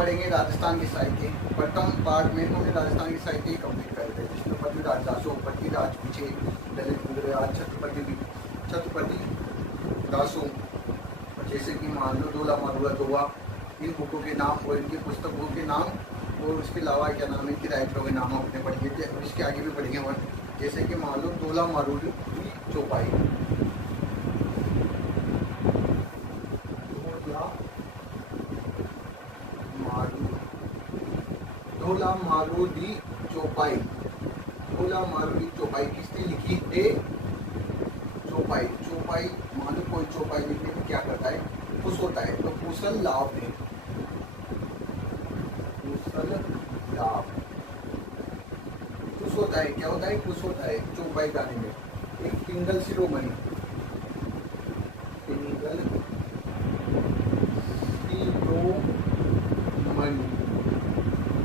पढ़ेंगे राजस्थान की साहित्य। प्रथम पार्ट में हमने राजस्थान की साहित्य कंप्लीट कर थे, जिसमें पृथ्वीराज दासो, पृथ्वीराज पीछे, ललित इंद्रराज, छत्रपति दासो, जैसे कि मान लो डोला मारूला दोवा, इन बुकों के नाम और इनकी पुस्तकों के नाम, और उसके अलावा क्या नाम है, इनके राइटरों के नाम अपने पढ़िए थे। इसके आगे भी पढ़ेंगे हम, जैसे कि मान लो डोला मारूली चौपाई, डोला मारूली चौपाई, डोला मारूली चौपाई किसने लिखी है? चौपाई, चौपाई मान लो कोई चौपाई लिखने में क्या करता है, कुछ होता है, तो कुशल लाभ है, कुशल लाभ कुछ होता है, क्या होता है, कुछ होता है चौपाई गाने में। एक पिंगल शिरोमणि, पिंगल शिरोमणि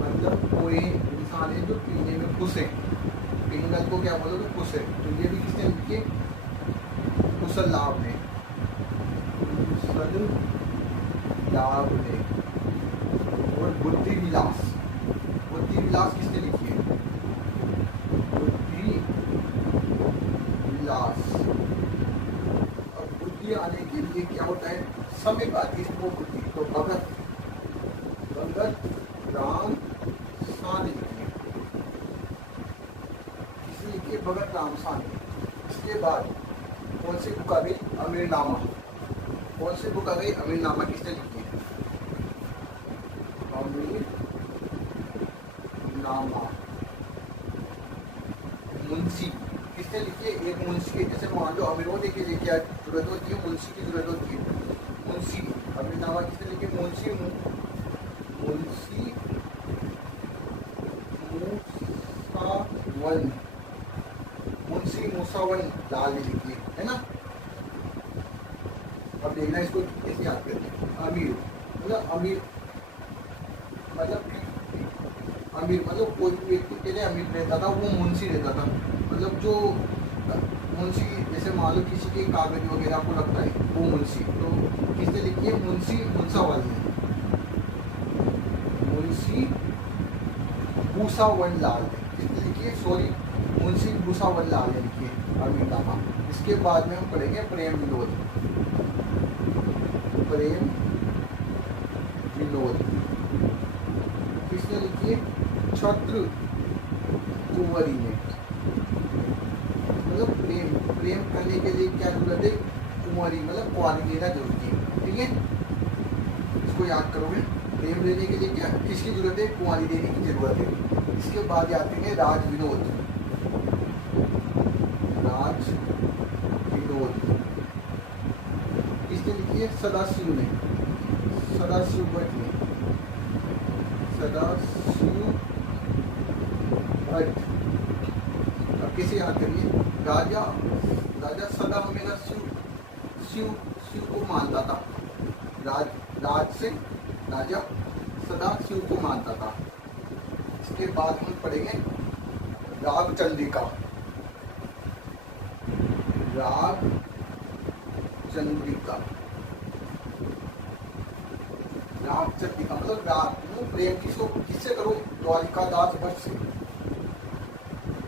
मतलब कोई इंसान है जो पीने में खुश है, पिंगल को क्या बोलो तो खुश है, तो ये भी किसने लिखी? कुशल लाभ ने, कुशल लाभ ने। और बुद्धि विलास, बुद्धि विलास किसने लिखी है? बुद्धि विलास। अब बुद्धि आने के लिए क्या होता है, समय बाद इसको बुद्धि, तो भगत राम सानी लिखिए, किसने लिखी है? भगत राम सानी। इसके बाद कौन सी बुक आ गई? अमीरनामा। कौन सी बुक आ गई? अमीरनामा किसने लिखी है? अमीरनामा। मुंशी किसने लिखी है? एक मुंशी है, जैसे मान लो अमीरों की क्या जरूरत होती है, मुंशी की जरूरत होती है, मुंशी। अमीरनामा किसने लिखी? मुंशी मुसावन, मुंशी मुसावन लाल ने लिखी है ना। अब देखना इसको कैसे याद करते हैं। अमीर मतलब अमीर मतलब कोई व्यक्ति पहले अमीर रहता था, वो मुंशी रहता था, मतलब जो मुंशी, जैसे मान लो किसी के कागज वगैरह को लगता है, वो मुंशी। तो किसने लिखी है? मुंशी मुसावन ने, मुंशी भूसावन लाल ने किसने लिखी है? सॉरी, मुंशी भूसावन लाल ने लिखी है अमीरनामा। इसके बाद में हम पढ़ेंगे प्रेम विनोद, प्रेम विनोद किसने लिखी है? छत्र कुंवरी ने। मतलब प्रेम करने के लिए क्या जरूरत है? कुंवरी मतलब कुंवारी लेना जरूरी है, ठीक है, इसको याद करोगे। प्रेम लेने के लिए क्या किसकी जरूरत है? कुंवारी लेने की जरूरत है। इसके बाद आते हैं राज विनोद, राज विनोद किसने लिखी है? सदाशिव ने, सदाशिव भट्ट ने, सदाशिव भट्ट। अब कैसे याद करिए? राजा सदा हमेशा शिव को मानता था, राज से राजा सदा शिव को मानता था। इसके बाद हम पढ़ेंगे राग चंद्रिका, राग चंद्रिका, राग चंद्रिका मतलब राग प्रेम किससे करो? द्वारिका दास भट्ट से,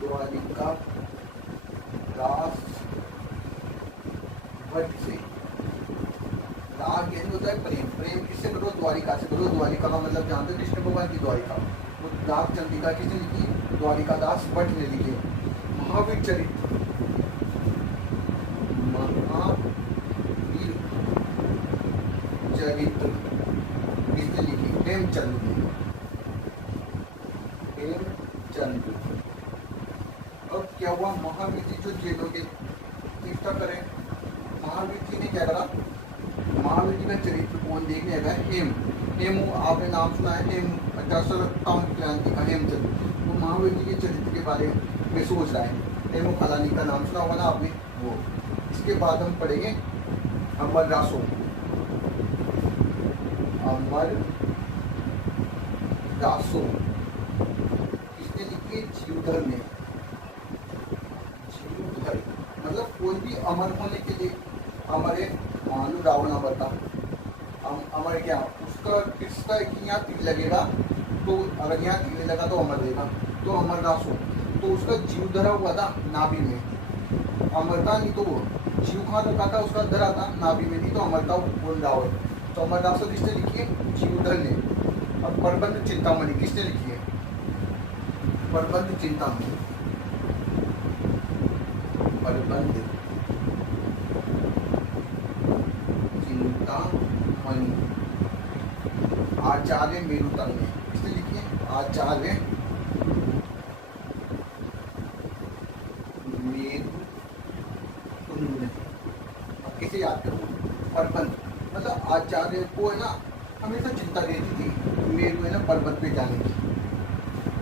द्वारिका दास भट्ट से। राग यानी होता है प्रेम, प्रेम किससे करो? द्वारिका से करो। द्वारिका का मतलब जानते हो कृष्ण भगवान की द्वारिका। तो राग चंद्रिका किसने लिखी? द्वारिका दास भट्ट ने लिखी। महावीर चरित्र, महावीर चरित्र किसने लिखी? हेमचंद ने, हेमचंद। अब क्या हुआ? महावीर जी जो जेलों के तीर्था करें, महावीर जी ने क्या करा? महावीर जी का चरित्र कौन देखने आया? हेमू, आपने नाम सुना है, हेमू 1857 क्रांति का हेमचंद। वो महावीर जी के चरित्र के बारे में सोच रहा है। हेमू खलानी का नाम सुना होगा ना आपने, वो। इसके बाद हम पढ़ेंगे अमर रासो, अमर रासो किसने लिखी? जीवधर ने, जीवधर मतलब कोई भी अमर होने के लिए, अमर है, मान लो रावण अमर था, अमर क्या उसका किसका कि यहाँ तीर लगेगा, तो अगर यहाँ तीर लगा तो अमर देगा, तो अमरदास हो। तो उसका जीव धरा हुआ था नाभि में, अमरता नहीं तो वो जीव कहाँ रखा था, उसका धरा था नाभि में, नहीं तो अमरता बोल रहा हो। तो अमरदास किसने लिखी है, जीवधर ने। अब प्रबंध चिंतामणि किसने लिखी है, प्रबंध चिंतामणि, प्रबंध चिंतामणि आचार्य मेरुतंग ने, किसने लिखी है, आचार्य मेरुतंग ने। अब किसे याद करो, प्रबंध मतलब आचार्य को है ना हमेशा चिंता रहती थी मेरु है ना पर्वत पे जाने की,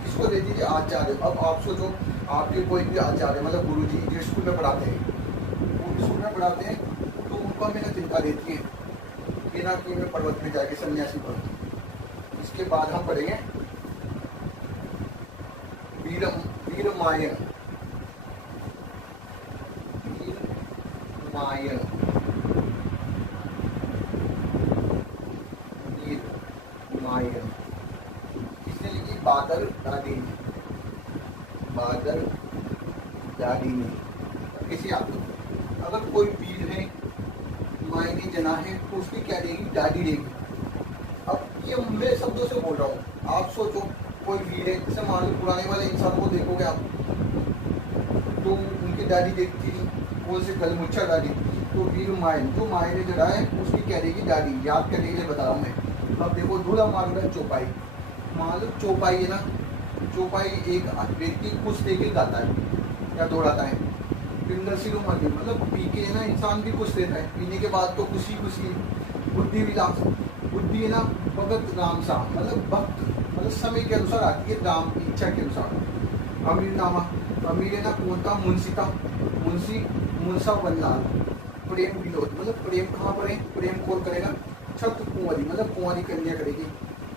किसको रहती थी, आचार्य। अब आप सोचो आपके कोई भी आचार्य मतलब गुरु जी जो स्कूल में पढ़ाते हैं, वो स्कूल में पढ़ाते हैं तो उनको हमेशा चिंता रहती है बिना कि मैं पर्वत पे जाके सन्यासी बनूं। इसके बाद हम पढ़ेंगे वीरमायण, वीरमायण, वीरमायण किसने लिखी, बादल दादी ने, बादल दादी ने। किसी आपको अगर कोई वीर है मायने जना है तो उसकी क्या रहेगी, दादी रहेगी। अब ये मैं शब्दों से बोल रहा हूँ, आप सोचो कोई वीर है, जैसे मान लो पुराने वाले इंसान को देखोगे आप तो उनकी दादी देखती थी कौन से गलमुच्छा दादी, तो वीर मायन जो मायने जड़ा है उसकी क्या रहेगी, दादी। याद करने के लिए बता रहा हूँ मैं। अब देखो दूल्हा मान लो चौपाई, मान लो चौपाई है ना, चौपाई एक व्यक्ति खुश लेके गाता है या दौड़ाता है। पिंडर सिरो मर्दी मतलब पी के ना इंसान भी खुश रहता है, पीने के बाद तो खुशी खुशी। बुद्धि विलास, बुद्धि है ना भगत राम सा मतलब भक्त मतलब समय के अनुसार आती है, राम की इच्छा के अनुसार। अमीर नामा, अमीर है ना कौन था, मुंशी था, मुंशी मुंसा वनलाल। प्रेम विनोद मतलब प्रेम कहाँ पर है, प्रेम कौन करेगा, छत्र कुंवरी मतलब कुंवरी कन्या करेगी।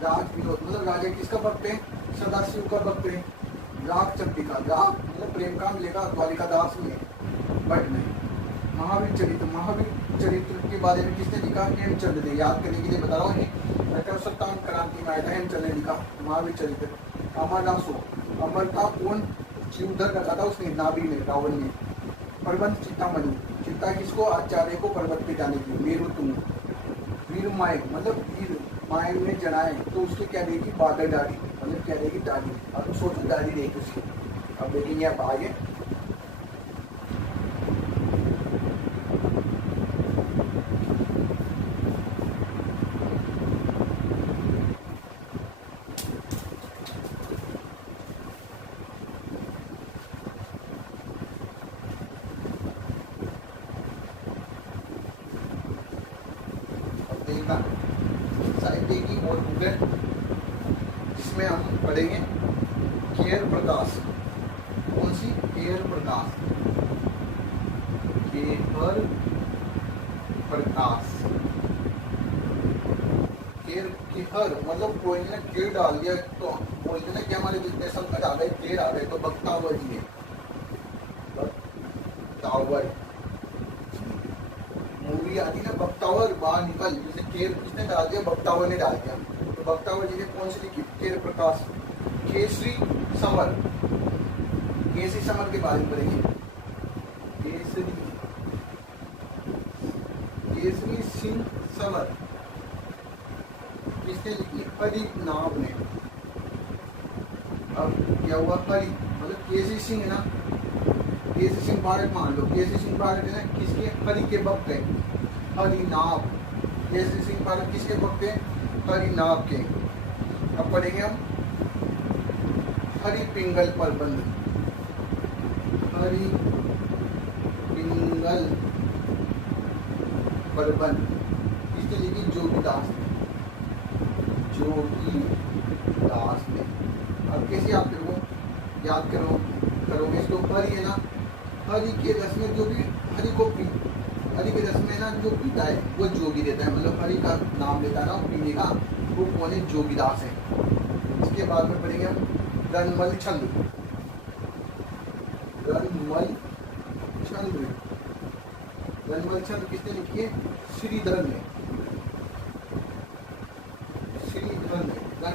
राज विनोद मतलब राजा किसका भक्त है, सदाशिव का भक्त है। राग चंद्रिका, राग मतलब प्रेम का मिलेगा द्वारिका दास में, बट नहीं। महावीर चरित्र, महावीर चरित्र के बारे में किसने लिखा, हेमचंद्र ने। याद करने के लिए बता रहा हूँ, 1857 क्रांति में आया था, हेमचंद्र ने लिखा महावीर चरित्र। अमरदास हो, अमरता कौन, जीवधर रखा था उसने नाभि में, रावण ने। प्रबंध चिंतामणि, चिंता किसको, आचार्य को पर्वत पे जाने की। मेरुतुंग, वीर मायन मतलब वीर मायन में जनाए तो उसकी क्या देगी, बादल डाली मतलब क्या देगी, डाली। अब सोचो डाली देगी उसकी। अब देखेंगे आप आगे। साहित्य की और बुक है जिसमें हम पढ़ेंगे केयर प्रकाश। कौन सी, केयर प्रकाश, केयर प्रकाश। केयर केहर मतलब कोई ने केयर डाल दिया तो बोलते ना कि हमारे जितने संकट आ गए केयर आ गए, तो बख्तावर जी है, बख्तावर मूवी आती ना, बख्तावर बाहर निकल, जैसे केर किसने डाल दिया, बख्तावर ने डाल दिया। तो बख्तावर जी ने कौन सी लिखी, केर प्रकाश। केसरी समर, केसरी समर के बारे में पढ़ेंगे। केसरी, केसरी सिंह समर किसने लिखी, हरि नाभ ने। अब क्या हुआ, हरि मतलब केसरी सिंह है ना, केसरी सिंह भारत मान लो, केसरी सिंह भारत है ना किसके, हरि के भक्त है, हरिनाभ। केसरी सिंह भारत किसके भक्त है, हरिनाभ के। अब पढ़ेंगे हम हरि पिंगल प्रबंध, हरि पिंगल प्रबंध किसने लिखी, जोगीदास ने, जोगीदास ने। अब कैसे आप लोगों याद करोगे इसको, हरि है ना, हरि के रस में जो भी हरि को पी, हरि के रस में ना जो पीता है वो जोगी देता है, मतलब हरि का नाम लेता है ना पीने का, वो कौन है, जोगीदास है। इसके बाद में पढ़ेंगे हम रणमल छंद, रणमल छंद, रणमल छंद किसने लिखी है, श्रीधर ने,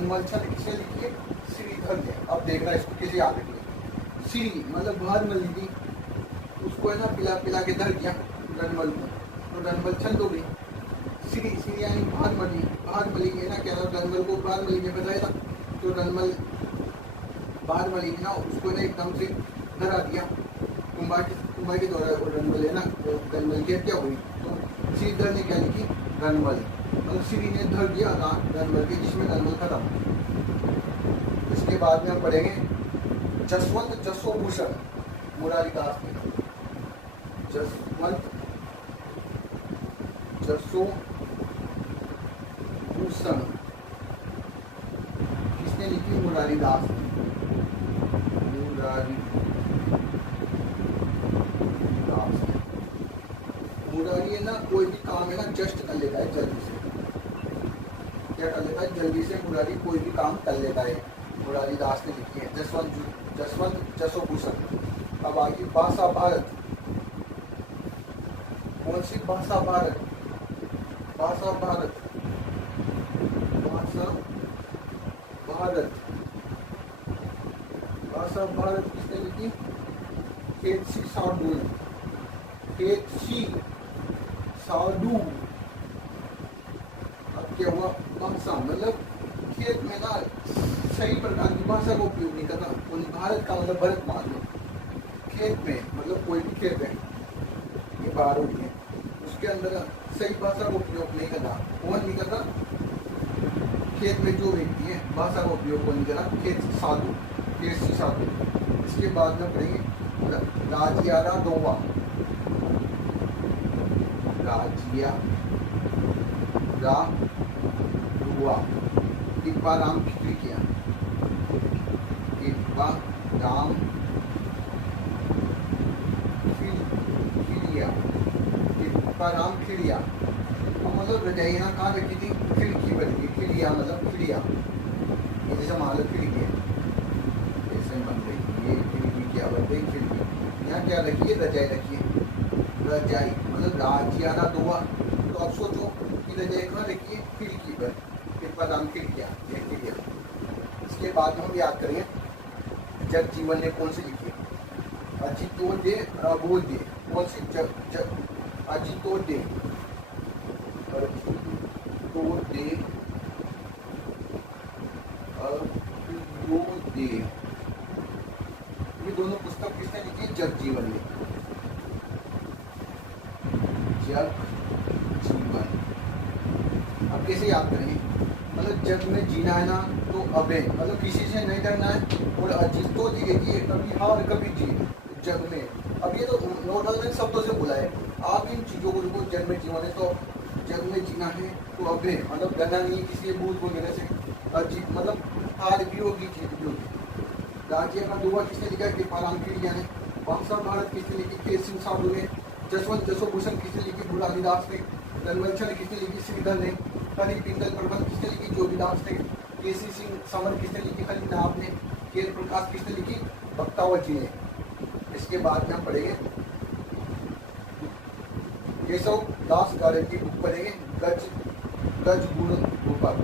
रनमलछन किसने लिखी है? श्रीधर ने। अब देखना इसको कैसे याद रखिए। श्री मतलब भारमली थी, उसको है ना पिला पिला के धर दिया रनमल को, तो रनमलछन हो गई। श्री श्री यानी भारमली, भारमली है ना, क्या नाम रनमल को भारमली ने बताया था, तो रनमल भारमली ना उसको ना एकदम से धरा दिया कुंभा के द्वारा, रनमल है ना रनमल की हत्या हुई। तो श्रीधर ने क्या लिखी? रनमल, मतलब श्री ने धर दिया रनमल के, जिसमें रनमल खत्म। इसके बाद में हम पढ़ेंगे जसवंत जसोभूषण मुरारीदास ने। जसवंत जसोभूषण किसने लिखी? मुरारीदास ने। मुरारी है ना कोई भी काम है ना जस्ट कर लेता है, जल्दी से। क्या कर लेता है? जल्दी से मुरारी कोई भी काम कर लेता है। मुरारीदास ने लिखी है जसवंत जसोभूषण। अब आगे भाषा भारत, कौन सी भाषा भारत? भाषा भारत, भाषा भारत, भाषा भारत किसने लिखी? केतसी साधु, केतसी साधु। अब क्या हुआ? भाषा मतलब खेत में ना सही प्रकार की भाषा का उपयोग नहीं करना। भारत का मतलब भरत मान लो, खेत में मतलब कोई भी खेत है, ये बाहर होती है, उसके अंदर सही भाषा का उपयोग नहीं करना। कौन नहीं करता? खेत में जो व्यक्ति है भाषा का उपयोग कौन नहीं करना? खेत साधु, केसी साधु। इसके बाद में पढ़ेंगे राजियारा दोवा, राजिया रा दुआ। टिप्पा राम खिचड़ी किया, टिप्पा राम खिड़िया, टिप्पा राम खिड़िया। मतलब रजाई ना कहाँ रखी थी? खिड़की पर रखी। खिड़िया मतलब खिड़िया, ये जैसे मान लो खिड़की है, ऐसे बन रही ये खिड़की, क्या बन रही? खिड़की। यहाँ क्या रखी है? रजाई रखी है। रजाई मतलब राजियाना दुआ। तो अब सोचो कि रजाई कहाँ रखी है? खिड़की पर। टिप्पा राम खिड़किया, ये खिड़किया। इसके बाद हम याद करेंगे जगजीवन ने कौन सी लिखी है? अजितोदय अबोध्य। कौन सी? अजितोदय, अजितोदय अबोध्य। ये दोनों पुस्तक किसने लिखी? जगजीवन ने। जगजीवन। अब कैसे याद करेंगे? मतलब जग में जीना है ना तो अभय, मतलब किसी से नहीं डरना है। और अजीत तो देखिए कभी हार कभी जीत जग में। अब ये तो नॉर्मल शब्दों से बोला है, आप इन चीज़ों को जग में जीवन है तो जग में जीना है तो अभय, मतलब डरना नहीं किसी भूत वगैरह से। अजीत मतलब हार भी होगी जीत भी होगी। राज्य का दुआ किसने लिखा? टिप्पा राम खिड़िया ने। भाषा भारत किसने लिखी? केसी साधु ने। जसवंत जसोभूषण किसने लिखी? मुरारीदास ने। रनमलछन किसने लिखी? श्रीधर ने। हरि पिंगल प्रबंध किसने लिखी? जोगीदास ने। केसी सिंह समर किसने लिखी? हरिनाभ ने। केल प्रकाश किसने लिखी? बख्तावर जी ने। इसके बाद में हम पढ़ेंगे केशव दास गार्डन की बुक पढ़ेंगे, गज गुण रूपक।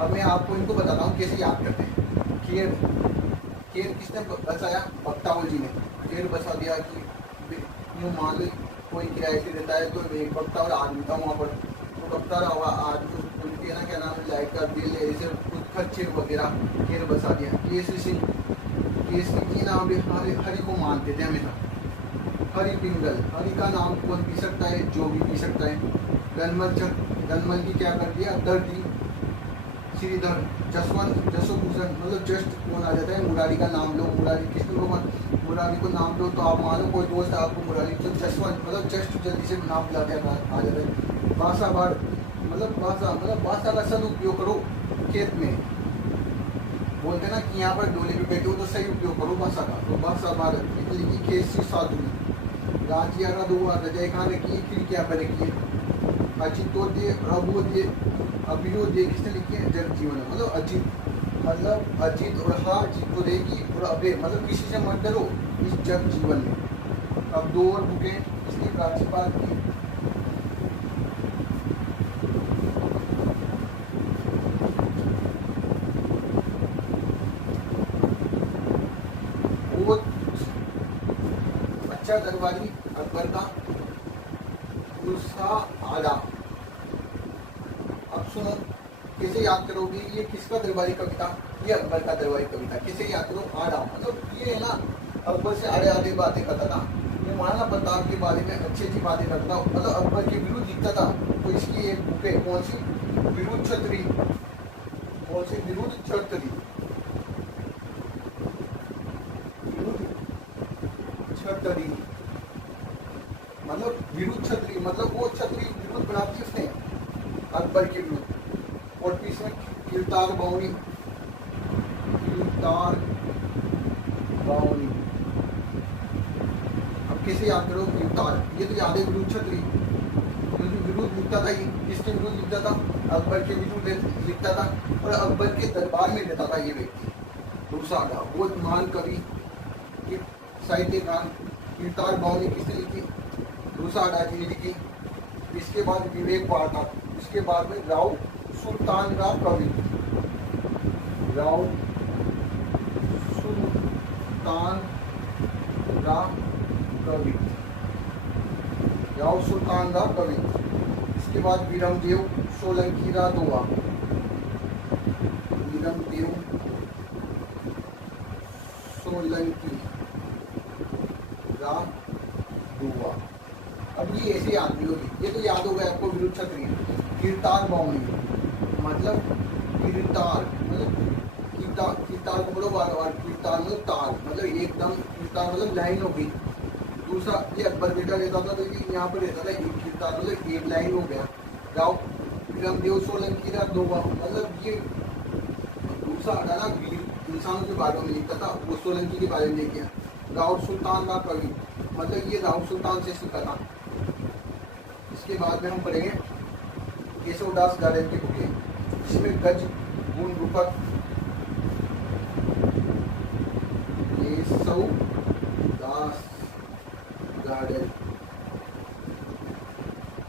अब मैं आपको इनको बताता हूँ कैसे याद करते हैं। खेर किसने बसाया? बख्तावर जी ने। खेर बसा दिया कि यूँ मान लो कोई किराए से देता है तो एक बख्तावर आदमी था वहाँ पर, तो बख्तावर आदमी उनके ना क्या नाम है लाइट का बिल ऐसे कुछ खर्चे वगैरह खेर बसा दिया। केसरी सिंह की नाम भी हरि को मानते थे हमेशा। हरि पिंगल, हरि का नाम कौन पी सकता है? जो भी पी सकता है। रनमल की क्या कर दिया? दर दी। श्रीधर, जसवंत जसोभूषण मतलब जस्ट कौन आ जाता है? मुरारी का नाम लो। मुरारी किसने भगवान? मुरारी को नाम लो तो आप मानो कोई दोस्त आपको मुरारी, तो जसवंत मतलब जस्ट जल्दी से नाम ला दिया आ जाता है। भाषा भारत मतलब भाषा का सदुपयोग करो। खेत में बोलते ना कि यहाँ पर डोले पे बैठे हो तो सही उपयोग करो भाषा का। तो भाषा भारत लिखी केसी साधु। राजिया का दुआ रजाई कहाँ रखी है? खिड़कियाँ पर रखी है। अजितोदय अबोध्य अभियोदय किसने लिखी है? जगजीवन मतलब अजीत और हार जीत तो रहेगी और अभय मतलब किसी से मत डरो इस जग जीवन में। अब दो और बुकें इसकी प्राचीपाल की। सच्चा दरबारी अकबर का दूसरा आड़ा। अब सुनो कैसे याद करोगे, ये किसका दरबारी कविता, ये अकबर का दरबारी कविता। कैसे याद करो, आड़ा मतलब ये है ना अकबर से आड़े आड़े बातें करता था, ये महाराणा प्रताप के बारे में अच्छी अच्छी बातें करता था, मतलब अकबर के विरुद्ध लिखता था। तो इसकी एक बुक है, कौन सी, विरुद्ध छतरी, कौन सी, विरुद्ध छतरी, छतरी मतलब विरुद्ध छतरी, मतलब वो छतरी विरुद्ध बनाती उसने अकबर के विरुद्ध। और इसमें किरतार बावनी, किरतार बावनी। अब कैसे याद करो किरतार, ये तो याद है विरुद्ध छतरी, विरुद्ध लिखता था, ये किसके विरुद्ध लिखता था, अकबर के विरुद्ध लिखता था और अकबर के दरबार में रहता था ये व्यक्ति। दूसरा आड़ा, वो महान कवि साहित्यकार किरतार बावनी किसने लिखी, दूसरा आड़ा जी ने लिखी। इसके बाद विवेक वार्ता, इसके बाद में राव सुल्तान का कवि, राव सुल्तान का कवि, राव सुल्तान का कवि। इसके बाद वीरमदेव सोलंकी का दोहा, वीरमदेव सोलंकी का दोहा। अब ये ऐसे याद भी होगी, ये तो याद होगा आपको विरुद्ध छतरी। किरतार बावनी मतलब किरतार मतलब किरतार को बोलो बार बार, किरतार मतलब तार, मतलब एकदम किरतार मतलब लाइन हो गई। दूसरा ये अकबर बेटा रहता था तो यहाँ पर रहता था, एक किरतार मतलब एक लाइन हो गया। राव वीरमदेव सोलंकी का दोहा मतलब ये दूसरा आड़ा ना वीर इंसानों के बारे में लिखता था, वो सोलंकी के बारे में लिख गया। राव सुल्तान का कवि मतलब ये राव सुल्तान से सीखा था। इसके बाद में हम पढ़ेंगे केशवदास गार्डन की बुकें, जिसमें गज गुण रूपक, केशवदास गार्डन,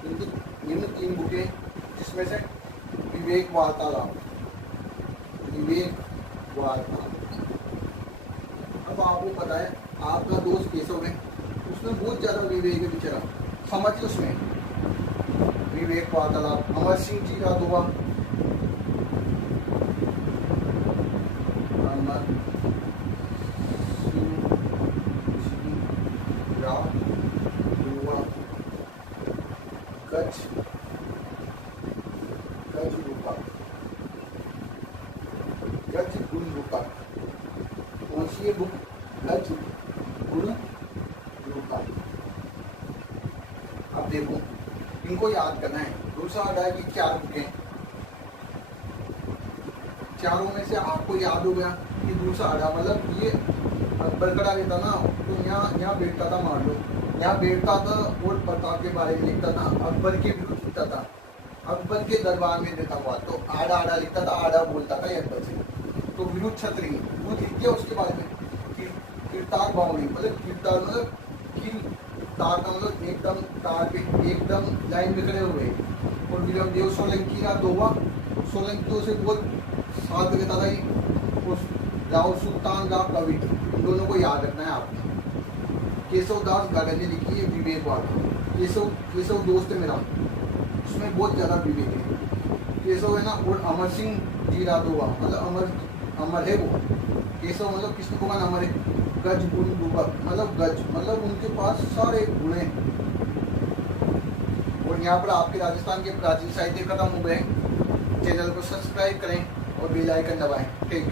इन तीन बुकें, जिसमें से विवेक वार्तालाप, विवेक वार्ता। अब आपको पता है आपका दोस्त केशव है, उसमें बहुत ज्यादा विवेक है बेचारा, समझ उसमें विवेक वार्तालाप। अमर सिंह जी का दोहा, अमर सिंह जी का दोहा, गज रूपक, गज गुण रूपक। कौन सी ये बुक, गज गुण रूपक। अब देखो इनको याद करना है। दूसरा आड़ा की 4 बुकें, चारों में से आपको याद हो गया कि दूसरा आड़ा मतलब ये अकबर का रहता ना, तो यहाँ बैठता था, मान लो यहाँ बैठता था और प्रताप के बारे में लिखता था, अकबर के विरुद्ध लिखता था, अकबर के दरबार में रहता हुआ, तो आड़ा आड़ा लिखता था, आड़ा बोलता था अकबर से। तो विरुद्ध छतरी वो लिख दिया। उसके बाद में किरतार बावनी मतलब किरतार मतलब तार का मतलब एकदम तार पे एकदम लाइन में खड़े हुए। और वीरमदेव सोलंकी का दोहा, सोलंकियों से बहुत साथ रहता था ये। उस राव सुल्तान का कवि, इन दोनों को याद रखना है आपको। केशवदास गार्डन ने लिखी है विवेक वार्ता। केशव दोस्त है मेरा, उसमें बहुत ज्यादा विवेक है। केशव है ना, और अमर सिंह जी का दोहा मतलब अमर है वो। केशव मतलब किसने को अमर है, गज गुण रूपक मतलब गज मतलब उनके पास सारे गुण हैं। और यहाँ पर आपके राजस्थान के प्राचीन साहित्य खत्म हो गए। चैनल को सब्सक्राइब करें और बेल आइकन दबाएं। Thank you.